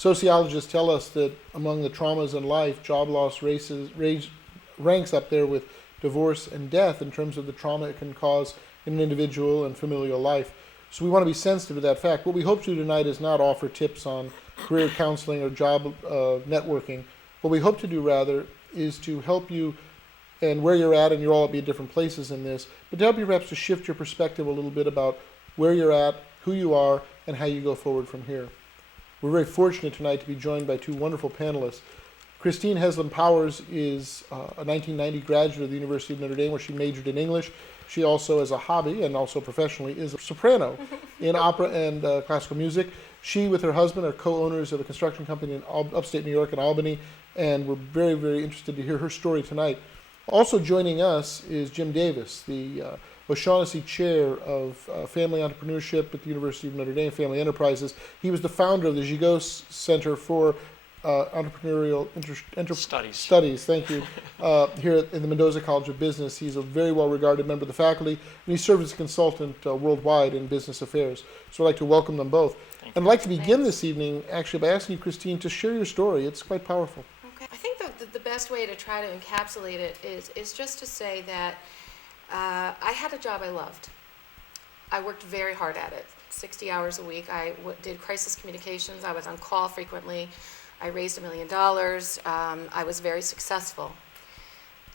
Sociologists tell us that among the traumas in life, job loss ranks up there with divorce and death in terms of the trauma it can cause in an individual and familial life. So we want to be sensitive to that fact. What we hope to do tonight is not offer tips on career counseling or job networking. What we hope to do rather is to help you and where you're at, and you'll all be at different places in this, but to help you perhaps to shift your perspective a little bit about where you're at, who you are, and how you go forward from here. We're very fortunate tonight to be joined by two wonderful panelists. Christine Heslin Powers is a 1990 graduate of the University of Notre Dame, where she majored in English. She also, as a hobby and also professionally, is a soprano in opera and classical music. She, with her husband, are co-owners of a construction company in upstate New York and Albany, and we're very, very interested to hear her story tonight. Also joining us is Jim Davis, the O'Shaughnessy Chair of Family Entrepreneurship at the University of Notre Dame, Family Enterprises. He was the founder of the Gigot Center for Entrepreneurial Studies, thank you, here in the Mendoza College of Business. He's a very well-regarded member of the faculty, and he served as a consultant worldwide in business affairs. So I'd like to welcome them both. And I'd like to begin this evening, actually, by asking you, Christine, to share your story. It's quite powerful. Okay. I think the best way to try to encapsulate it is just to say that I had a job I loved. I worked very hard at it, 60 hours a week. I did crisis communications. I was on call frequently. I raised $1 million. I was very successful.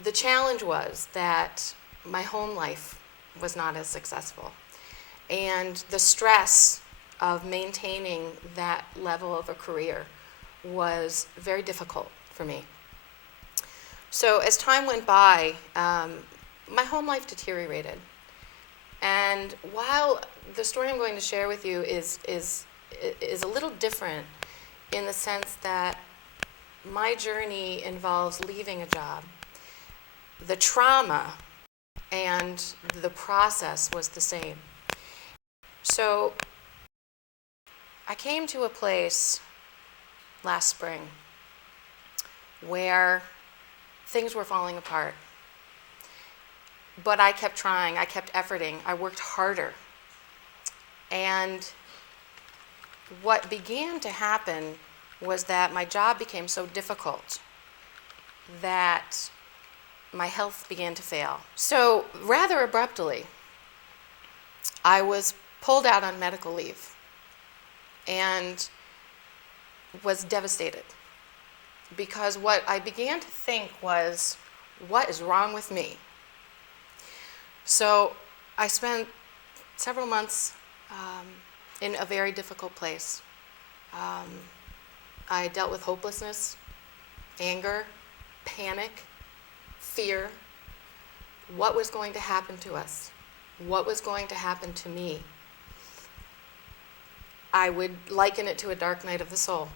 The challenge was that my home life was not as successful. And the stress of maintaining that level of a career was very difficult for me. So as time went by, my home life deteriorated. And while the story I'm going to share with you is a little different in the sense that my journey involves leaving a job, the trauma and the process was the same. So I came to a place last spring where things were falling apart. But I kept trying, I kept efforting, I worked harder. And what began to happen was that my job became so difficult that my health began to fail. So rather abruptly, I was pulled out on medical leave and was devastated because what I began to think was, what is wrong with me? So I spent several months in a very difficult place. I dealt with hopelessness, anger, panic, fear. What was going to happen to us? What was going to happen to me? I would liken it to a dark night of the soul.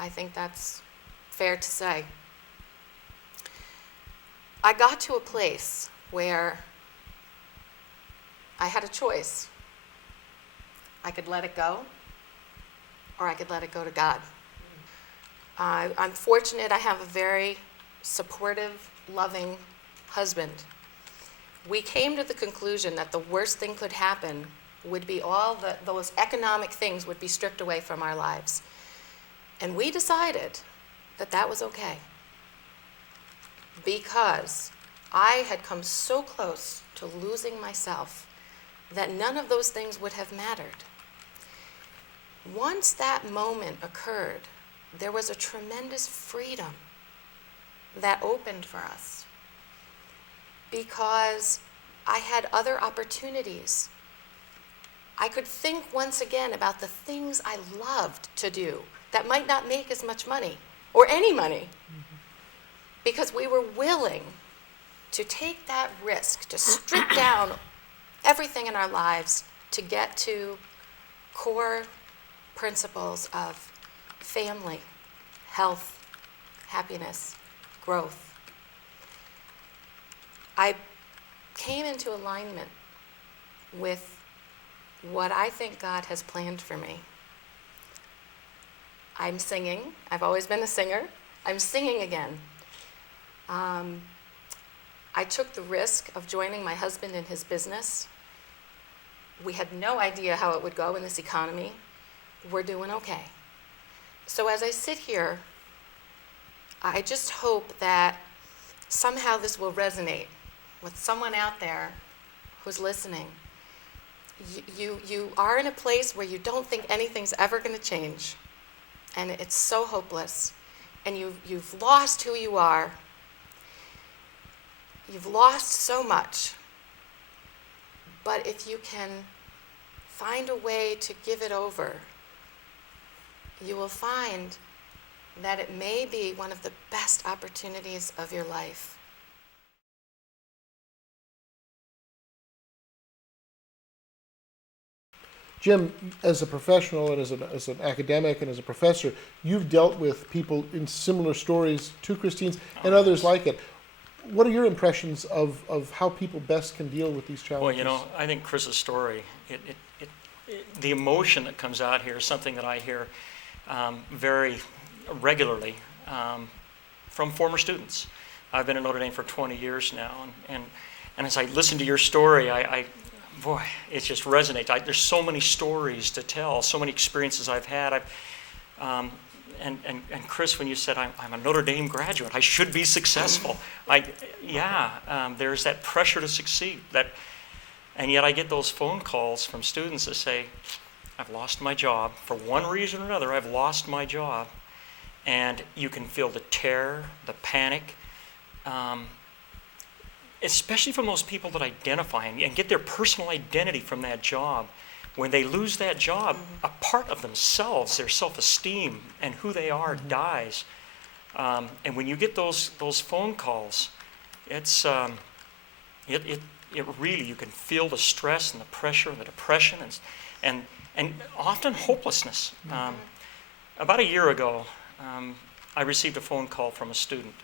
I think that's fair to say. I got to a place where I had a choice. I could let it go, or I could let it go to God. I'm fortunate I have a very supportive, loving husband. We came to the conclusion that the worst thing could happen would be those economic things would be stripped away from our lives. And we decided that that was okay because I had come so close to losing myself that none of those things would have mattered. Once that moment occurred, there was a tremendous freedom that opened for us because I had other opportunities. I could think once again about the things I loved to do that might not make as much money or any money because we were willing to take that risk, to strip down everything in our lives to get to core principles of family, health, happiness, growth. I came into alignment with what I think God has planned for me. I'm singing. I've always been a singer. I'm singing again. I took the risk of joining my husband in his business. We had no idea how it would go in this economy. We're doing okay. So as I sit here, I just hope that somehow this will resonate with someone out there who's listening. You are in a place where you don't think anything's ever going to change, and it's so hopeless, and you've lost who you are. You've lost so much. But if you can find a way to give it over, you will find that it may be one of the best opportunities of your life. Jim, as a professional and as an academic and as a professor, you've dealt with people in similar stories to Christine's and others like it. What are your impressions of how people best can deal with these challenges? Well, I think Chris's story, the emotion that comes out here is something that I hear very regularly from former students. I've been at Notre Dame for 20 years now, and as I listen to your story, boy, it just resonates. There's so many stories to tell, so many experiences I've had. And Chris, when you said I'm a Notre Dame graduate, I should be successful. There's that pressure to succeed. And yet I get those phone calls from students that say, I've lost my job. For one reason or another, I've lost my job. And you can feel the terror, the panic, especially from those people that identify and get their personal identity from that job. When they lose that job, a part of themselves, their self-esteem and who they are dies. And when you get those phone calls, it's it really, you can feel the stress and the pressure and the depression and often hopelessness. About a year ago, I received a phone call from a student,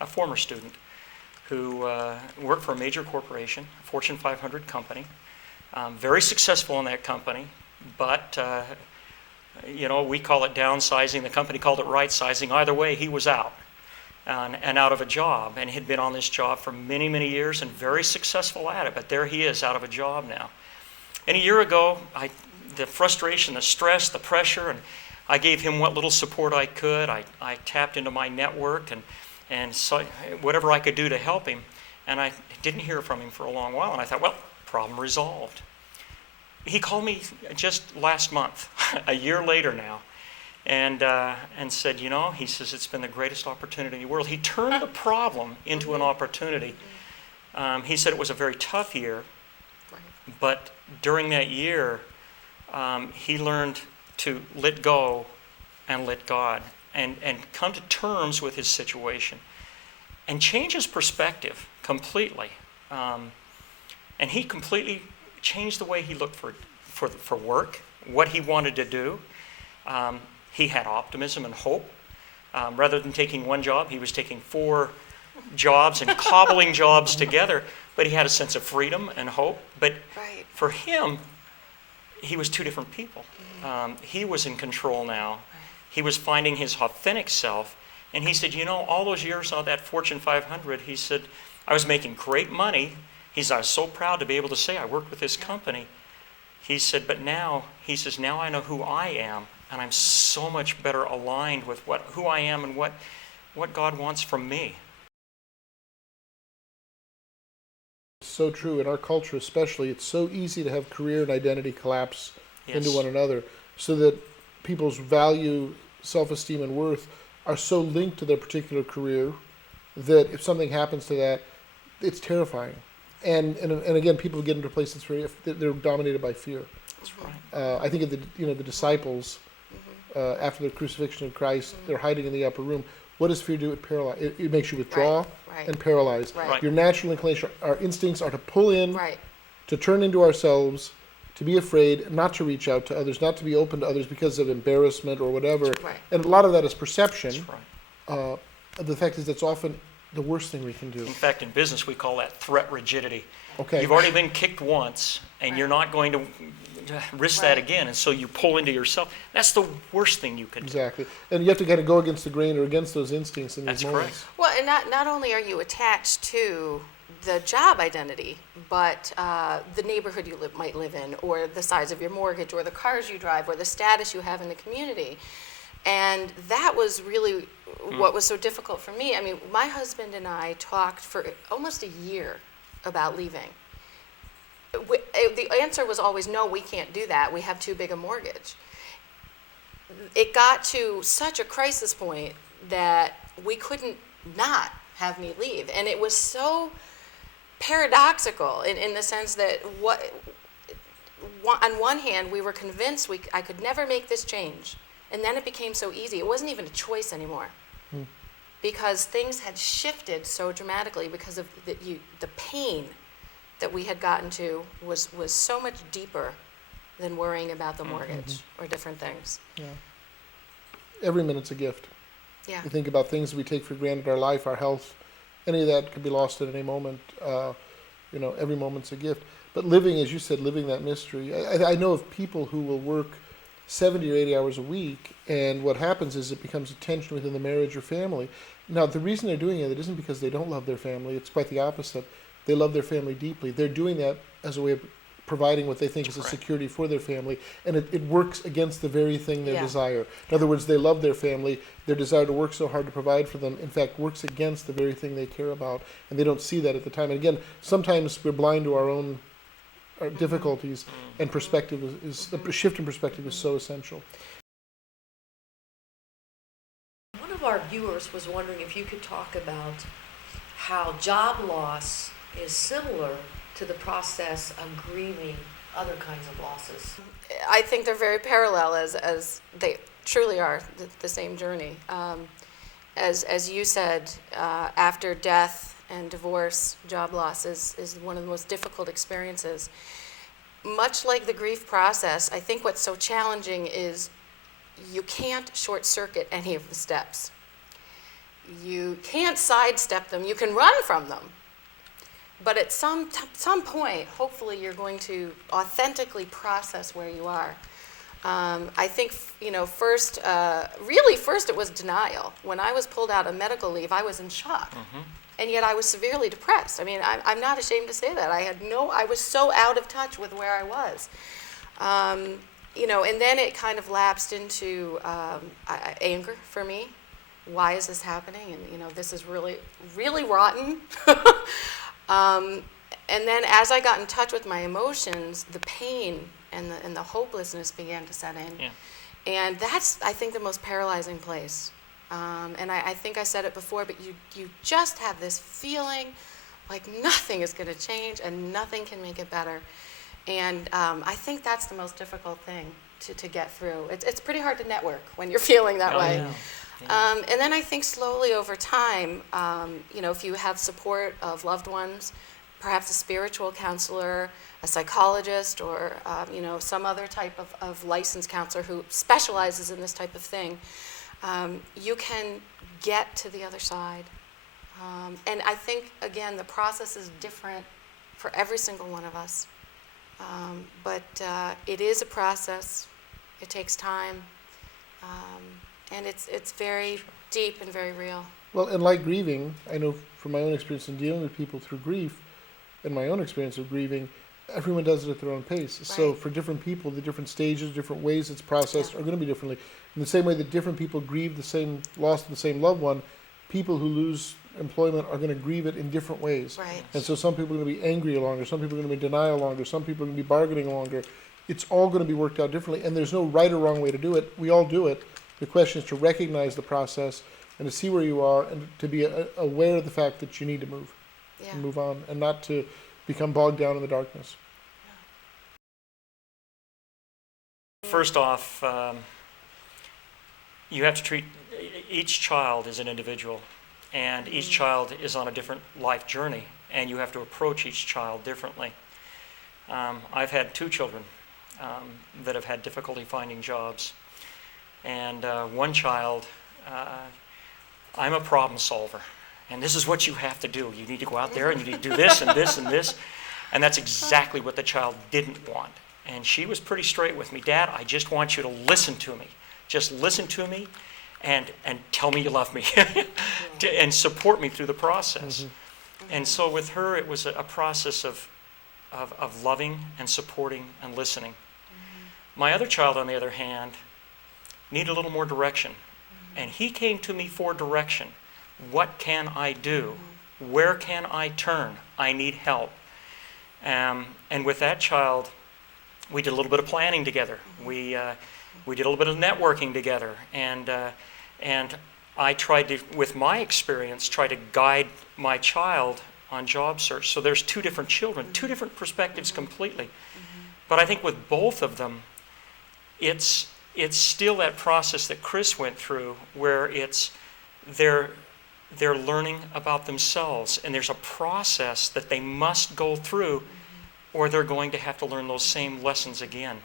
a former student, who worked for a major corporation, a Fortune 500 company. Very successful in that company, but we call it downsizing. The company called it right-sizing. Either way, he was out and out of a job, and had been on this job for many, many years and very successful at it, but there he is out of a job now. And a year ago, the frustration, the stress, the pressure, and I gave him what little support I could. I tapped into my network and so whatever I could do to help him, and I didn't hear from him for a long while, and I thought, well, problem resolved. He called me just last month, a year later now, and said, he says, it's been the greatest opportunity in the world. He turned the problem into an opportunity. He said it was a very tough year, but during that year, he learned to let go and let God and come to terms with his situation and change his perspective completely. And he completely changed the way he looked for work, what he wanted to do. He had optimism and hope. Rather than taking one job, he was taking 4 jobs and cobbling jobs together, but he had a sense of freedom and hope. But for him, he was 2 different people. He was in control now. He was finding his authentic self. And he said, all those years on that Fortune 500, he said, I was making great money. He said, I was so proud to be able to say I worked with this company. He said, but now I know who I am, and I'm so much better aligned with who I am and what God wants from me. So true. In our culture especially, it's so easy to have career and identity collapse into one another, so that people's value, self-esteem, and worth are so linked to their particular career that if something happens to that, it's terrifying. And again, people get into places where they're dominated by fear. That's right. I think of the disciples after the crucifixion of Christ. They're hiding in the upper room. What does fear do? It paralyzes. It makes you withdraw and paralyze. Right. Your natural inclination, our instincts are to pull in, Right. to turn into ourselves, to be afraid, not to reach out to others, not to be open to others because of embarrassment or whatever. Right. And a lot of that is perception. That's right. The fact is that's often the worst thing we can do. In fact, in business, we call that threat rigidity. Okay. You've already been kicked once, and you're not going to risk that again, and so you pull into yourself. That's the worst thing you could do. Exactly. And you have to kind of go against the grain or against those instincts in these That's moments. correct. Well, and not only are you attached to the job identity, but the neighborhood you might live in, or the size of your mortgage, or the cars you drive, or the status you have in the community. And that was really what was so difficult for me. I mean, my husband and I talked for almost a year about leaving. The answer was always, no, we can't do that. We have too big a mortgage. It got to such a crisis point that we couldn't not have me leave. And it was so paradoxical in the sense that on one hand, we were convinced I could never make this change. And then it became so easy. It wasn't even a choice anymore. Because things had shifted so dramatically because of the pain that we had gotten to was so much deeper than worrying about the mortgage or different things. Yeah. Every minute's a gift. Yeah. You think about things we take for granted, our life, our health, any of that could be lost at any moment. Every moment's a gift. But living, as you said, living that mystery. I know of people who will work 70 or 80 hours a week, and what happens is it becomes a tension within the marriage or family. Now, the reason they're doing it isn't because they don't love their family. It's quite the opposite. They love their family deeply. They're doing that as a way of providing what they think is a security for their family, and it works against the very thing they desire. In other words, they love their family. Their desire to work so hard to provide for them, in fact, works against the very thing they care about, and they don't see that at the time. And again, sometimes we're blind to our own difficulties, and perspective a shift in perspective is so essential. One of our viewers was wondering if you could talk about how job loss is similar to the process of grieving other kinds of losses. I think they're very parallel as they truly are the same journey. As you said, after death and divorce, job loss is one of the most difficult experiences. Much like the grief process, I think what's so challenging is you can't short circuit any of the steps. You can't sidestep them. You can run from them. But at some point, hopefully, you're going to authentically process where you are. I think, first it was denial. When I was pulled out of medical leave, I was in shock. And yet I was severely depressed. I mean, I'm not ashamed to say that. I was so out of touch with where I was. And then it kind of lapsed into anger for me. Why is this happening? And, this is really, really rotten. And then as I got in touch with my emotions, the pain and the hopelessness began to set in. Yeah. And that's, I think, the most paralyzing place. And I think I said it before, but you just have this feeling like nothing is going to change and nothing can make it better. And I think that's the most difficult thing to get through. It's pretty hard to network when you're feeling that way. Yeah. Yeah. And then I think slowly over time, if you have support of loved ones, perhaps a spiritual counselor, a psychologist, or some other type of licensed counselor who specializes in this type of thing, you can get to the other side. And I think, again, the process is different for every single one of us. But it is a process. It takes time. And it's very deep and very real. Well, and like grieving, I know from my own experience in dealing with people through grief, and my own experience of grieving, everyone does it at their own pace. Right. So for different people, the different stages, different ways it's processed are going to be differently. In the same way that different people grieve the same loss of the same loved one, people who lose employment are going to grieve it in different ways. Right. And so some people are going to be angry longer, some people are going to be in denial longer, some people are going to be bargaining longer. It's all going to be worked out differently, and there's no right or wrong way to do it. We all do it. The question is to recognize the process and to see where you are and to be aware of the fact that you need to move and move on and not to become bogged down in the darkness. First off, you have to treat each child as an individual, and each child is on a different life journey, and you have to approach each child differently. I've had 2 children that have had difficulty finding jobs. And one child, I'm a problem solver, and this is what you have to do. You need to go out there and you need to do this and this and this. And that's exactly what the child didn't want. And she was pretty straight with me. Dad, I just want you to listen to me. Just listen to me and tell me you love me and support me through the process. And so with her, it was a process of loving and supporting and listening. My other child, on the other hand, need a little more direction. And he came to me for direction. What can I do? Where can I turn? I need help. And with that child, we did a little bit of planning together. We did a little bit of networking together. And I tried to, with my experience, try to guide my child on job search. So there's two different children, two different perspectives completely. But I think with both of them, it's still that process that Chris went through, where they're learning about themselves, and there's a process that they must go through, or they're going to have to learn those same lessons again.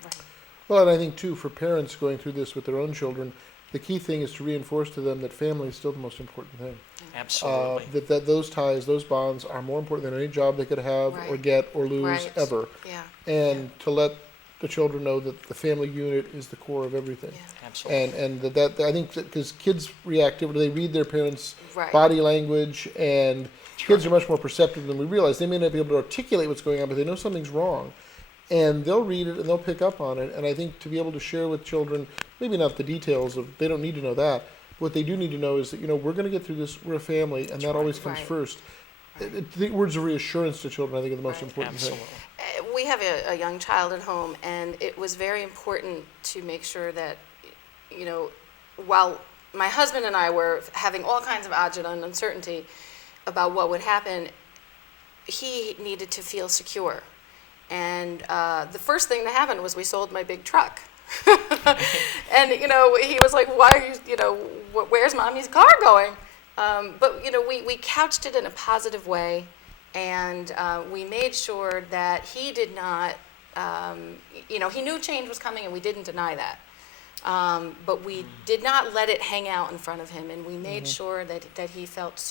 Well, and I think too, for parents going through this with their own children, the key thing is to reinforce to them that family is still the most important thing. Absolutely. That those ties, those bonds are more important than any job they could have or get or lose ever. Yeah. And to let the children know that the family unit is the core of everything. Yeah. Absolutely. And that I think because kids react differently, they read their parents' Right. body language, and kids are much more perceptive than we realize. They may not be able to articulate what's going on, but they know something's wrong. And they'll read it and they'll pick up on it. And I think to be able to share with children, maybe not the details of, they don't need to know that. What they do need to know is that, we're going to get through this, we're a family, and that always comes Right. first. The words of reassurance to children, I think, are the most Right. important thing. Absolutely. We have a young child at home, and it was very important to make sure that, while my husband and I were having all kinds of agita and uncertainty about what would happen, he needed to feel secure. And the first thing that happened was we sold my big truck. And, he was like, why are you, where's mommy's car going? But, we couched it in a positive way, and we made sure that he did not, he knew change was coming, and we didn't deny that. But we did not let it hang out in front of him, and we made sure that he felt as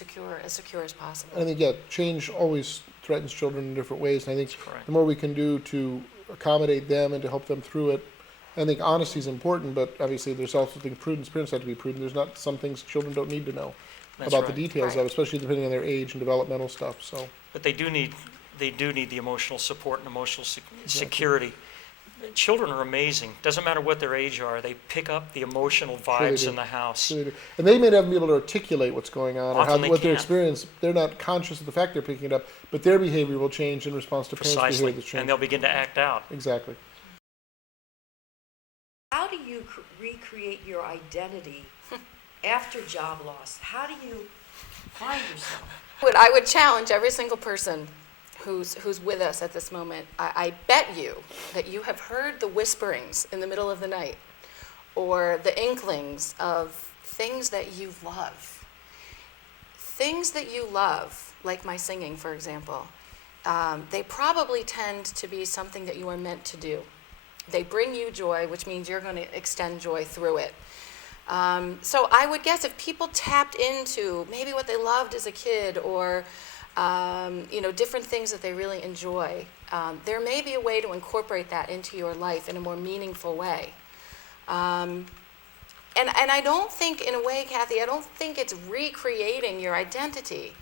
secure as possible. I think, change always threatens children in different ways, and I think That's correct. the more we can do to accommodate them and to help them through it. I think honesty is important, but obviously there's also things prudence. Parents have to be prudent. There's not some things children don't need to know That's about right. the details Right. of, especially depending on their age and developmental stuff. So But they do need the emotional support and emotional security. Children are amazing. Doesn't matter what their age are. They pick up the emotional vibes do. in the house. and they may not be able to articulate what's going on or Often they what their can't. experience. They're not conscious of the fact they're picking it up, but their behavior will change in response to parents' Precisely. behavior that's changed. And they'll begin to act out. Exactly. How do you recreate your identity after job loss? How do you find yourself? I would challenge every single person who's with us at this moment. I bet you that you have heard the whisperings in the middle of the night, or the inklings of things that you love. Things that you love, like my singing, for example, they probably tend to be something that you are meant to do. They bring you joy, which means you're going to extend joy through it. So I would guess if people tapped into maybe what they loved as a kid, or different things that they really enjoy, there may be a way to incorporate that into your life in a more meaningful way. And I don't think, in a way, Kathy, I don't think it's recreating your identity.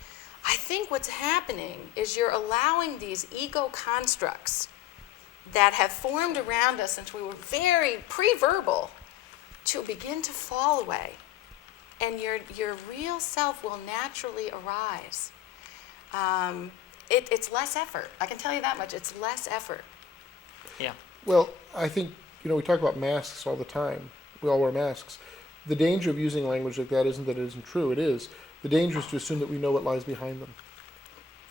I think what's happening is you're allowing these ego constructs that have formed around us since we were very pre-verbal to begin to fall away. And your real self will naturally arise. It's less effort. I can tell you that much. It's less effort. Yeah. Well, I think, we talk about masks all the time. We all wear masks. The danger of using language like that isn't that it isn't true. It is. The danger is to assume that we know what lies behind them.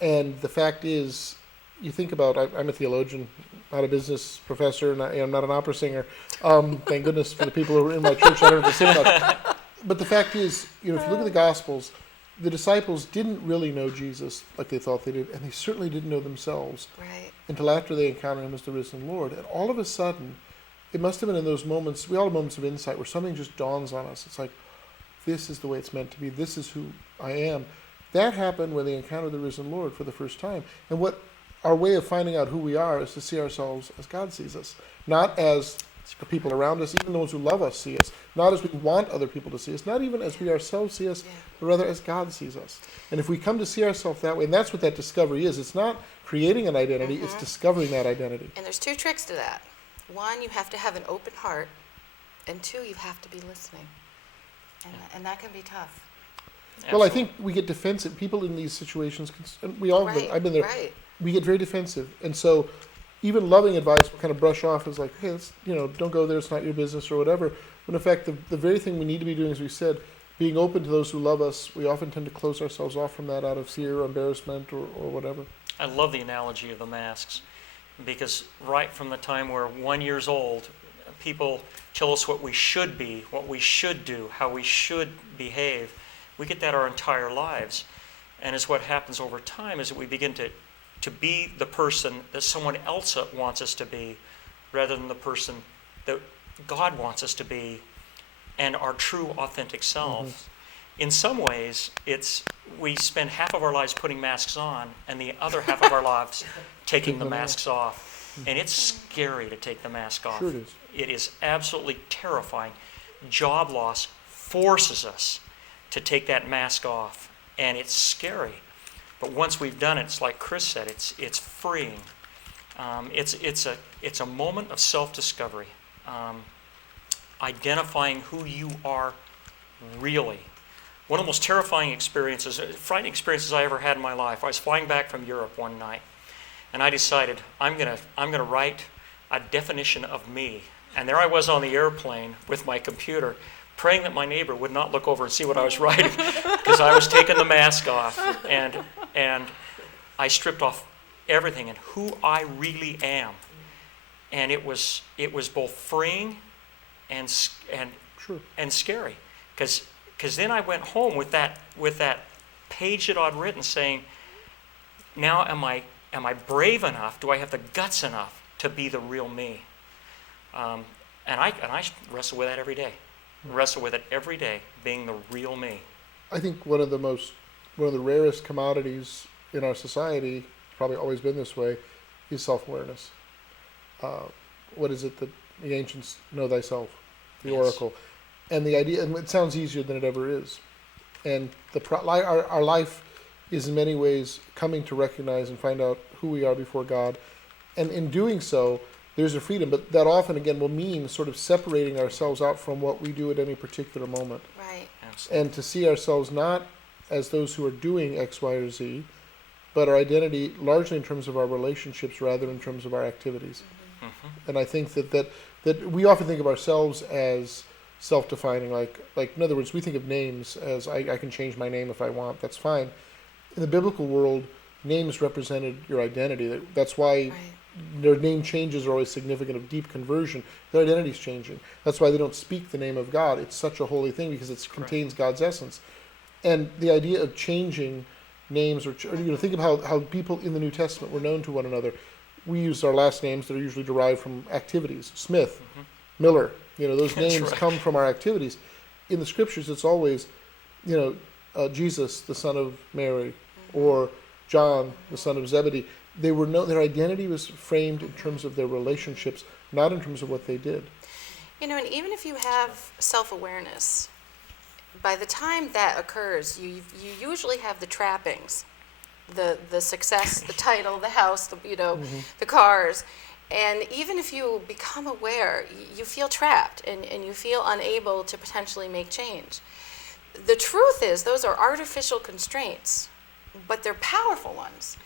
And the fact is, you think about, I'm a theologian, not a business professor, I'm not an opera singer. Thank goodness for the people who are in my church. I don't have to sing much. But the fact is, if you look at the Gospels, the disciples didn't really know Jesus like they thought they did, and they certainly didn't know themselves Right. until after they encountered him as the risen Lord. And all of a sudden, it must have been in those moments, we all have moments of insight where something just dawns on us. It's like, this is the way it's meant to be. This is who I am. That happened when they encountered the risen Lord for the first time. And what our way of finding out who we are is to see ourselves as God sees us, not as the people around us, even those who love us see us, not as we want other people to see us, not even as we ourselves see us, but rather as God sees us. And if we come to see ourselves that way, and that's what that discovery is, it's not creating an identity, it's discovering that identity. And there's two tricks to that. One, you have to have an open heart, And two, you have to be listening. And that can be tough. Well, I think we get defensive. People in these situations, and we all, Right, I've been there, right. we get very defensive. And so even loving advice will kind of brush off as like, hey, it's, don't go there, it's not your business or whatever. When in fact, the very thing we need to be doing, as we said, being open to those who love us, we often tend to close ourselves off from that out of fear or embarrassment or whatever. I love the analogy of the masks, because right from the time we're 1 year old, people tell us what we should be, what we should do, how we should behave. We get that our entire lives. And as what happens over time is that we begin to be the person that someone else wants us to be, rather than the person that God wants us to be, and our true, authentic selves. In some ways, we spend half of our lives putting masks on, and the other half of our lives taking the masks off. And it's scary to take the mask off. Sure it is. It is absolutely terrifying. Job loss forces us to take that mask off, and it's scary. But once we've done it, it's like Chris said, it's freeing. It's a moment of self-discovery, identifying who you are really. One of the most terrifying experiences, frightening experiences I ever had in my life. I was flying back from Europe one night, and I decided I'm gonna write a definition of me. And there I was on the airplane with my computer, praying that my neighbor would not look over and see what I was writing, because I was taking the mask off, and I stripped off everything and who I really am. And it was both freeing and scary, because then I went home with that page that I'd written saying, now am I brave enough? Do I have the guts enough to be the real me? And I wrestle with that every day. Wrestle with it every day, being the real me. I think one of the rarest commodities in our society, probably always been this way, is self-awareness. What is it that the ancients know thyself, the Yes. oracle, and the idea, and it sounds easier than it ever is. And our life is in many ways coming to recognize and find out who we are before God, and in doing so, there's a freedom, but that often, again, will mean sort of separating ourselves out from what we do at any particular moment. Right. Absolutely. And to see ourselves not as those who are doing X, Y, or Z, but our identity largely in terms of our relationships rather than in terms of our activities. Mm-hmm. And I think that we often think of ourselves as self-defining, like in other words, we think of names as I can change my name if I want, that's fine. In the biblical world, names represented your identity. That's why Right. their name changes are always significant of deep conversion. Their identity's changing. That's why they don't speak the name of God. It's such a holy thing because it contains God's essence. And the idea of changing names, or think of how people in the New Testament were known to one another. We use our last names that are usually derived from activities. Smith, Miller, those names right. come from our activities. In the scriptures, it's always, Jesus, the son of Mary, or John, the son of Zebedee. Their identity was framed in terms of their relationships, not in terms of what they did. And even if you have self-awareness, by the time that occurs, you usually have the trappings, the success, the title, the house, the cars. And even if you become aware, you feel trapped and you feel unable to potentially make change. The truth is, those are artificial constraints, but they're powerful ones.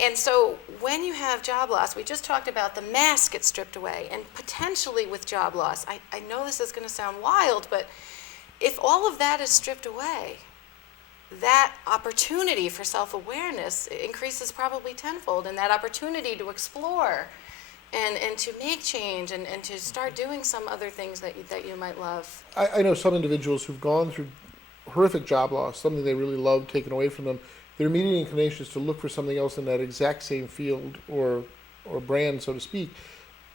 And so when you have job loss, we just talked about the mask gets stripped away, and potentially with job loss, I know this is going to sound wild, but if all of that is stripped away, that opportunity for self-awareness increases probably tenfold, and that opportunity to explore and to make change and to start doing some other things that you might love. I know some individuals who've gone through horrific job loss, something they really loved taken away from them. Their immediate inclination is to look for something else in that exact same field or brand, so to speak.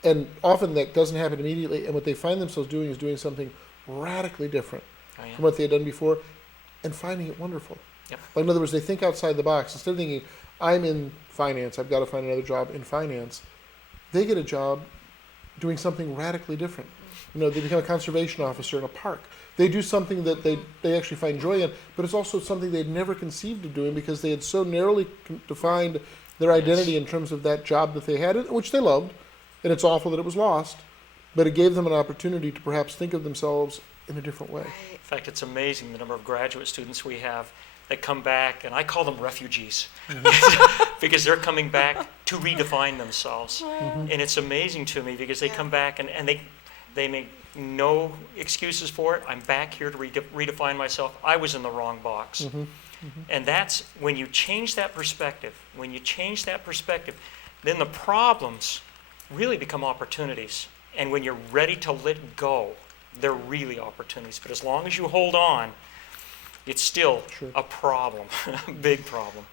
And often that doesn't happen immediately, and what they find themselves doing is doing something radically different from what they had done before and finding it wonderful. Yep. Like, in other words, they think outside the box. Instead of thinking, I'm in finance, I've got to find another job in finance, they get a job doing something radically different. They become a conservation officer in a park. They do something that they actually find joy in, but it's also something they'd never conceived of doing because they had so narrowly defined their identity in terms of that job that they had, which they loved, and it's awful that it was lost, but it gave them an opportunity to perhaps think of themselves in a different way. Right. In fact, it's amazing the number of graduate students we have that come back, and I call them refugees, because they're coming back to redefine themselves. And it's amazing to me because they come back and they make no excuses for it. I'm back here to redefine myself. I was in the wrong box. And that's when you change that perspective. When you change that perspective, then the problems really become opportunities. And when you're ready to let go, they're really opportunities. But as long as you hold on, it's still a problem, a big problem.